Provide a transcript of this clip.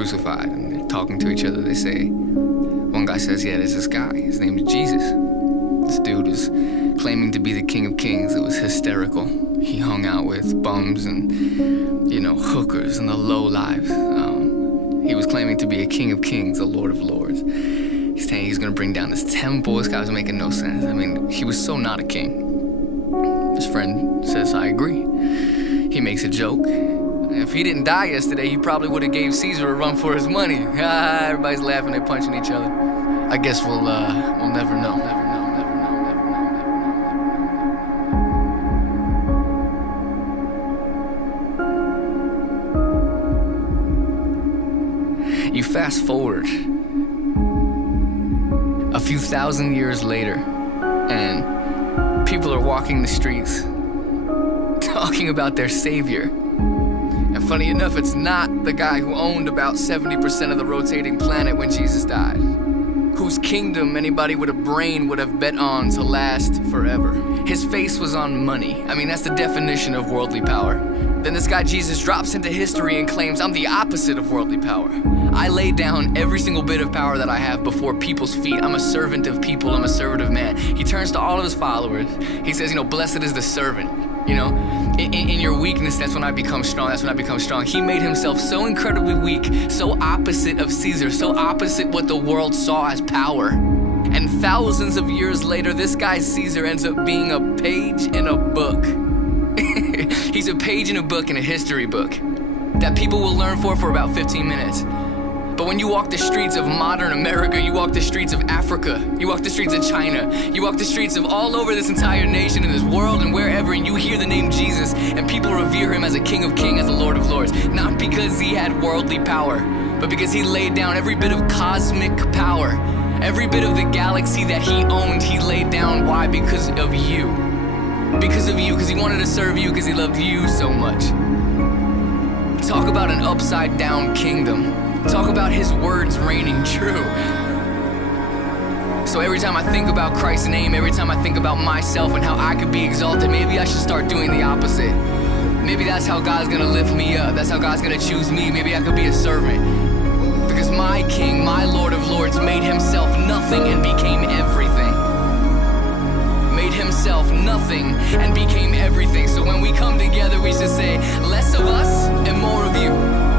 crucified, and they're talking to each other. They say, one guy says, yeah, there's this guy. His name is Jesus. This dude was claiming to be the King of Kings. It was hysterical. He hung out with bums and, hookers and the low lives. He was claiming to be a King of Kings, a Lord of Lords. He's saying he's gonna bring down this temple. This guy was making no sense. I mean, he was so not a king. His friend says, I agree. He makes a joke. If he didn't die yesterday, he probably would have gave Caesar a run for his money. Everybody's laughing, they're punching each other. I guess we'll never know. You fast forward a few thousand years later, and people are walking the streets talking about their savior. And funny enough, it's not the guy who owned about 70% of the rotating planet when Jesus died, whose kingdom anybody with a brain would have bet on to last forever. His face was on money. I mean, that's the definition of worldly power. Then this guy Jesus drops into history and claims, I'm the opposite of worldly power. I lay down every single bit of power that I have before people's feet. I'm a servant of people, I'm a servant of man. He turns to all of his followers. He says, blessed is the servant. In your weakness, that's when I become strong. That's when I become strong. He made himself so incredibly weak, so opposite of Caesar, so opposite what the world saw as power. And thousands of years later, this guy Caesar ends up being a page in a book. He's a page in a book, in a history book, that people will learn for about 15 minutes. But when you walk the streets of modern America, you walk the streets of Africa, you walk the streets of China, you walk the streets of all over this entire nation and this world and wherever, and you hear the name Jesus, and people revere him as a King of Kings, as a Lord of Lords, not because he had worldly power, but because he laid down every bit of cosmic power, every bit of the galaxy that he owned, he laid down. Why? Because of you. Because of you, because he wanted to serve you, because he loved you so much. Talk about an upside down kingdom. Talk about his words reigning true. So every time I think about Christ's name, every time I think about myself and how I could be exalted, maybe I should start doing the opposite. Maybe that's how God's gonna lift me up. That's how God's gonna choose me. Maybe I could be a servant. Because my King, my Lord of Lords, made himself nothing and became everything. Made himself nothing and became everything. So when we come together, we should say, less of us and more of you.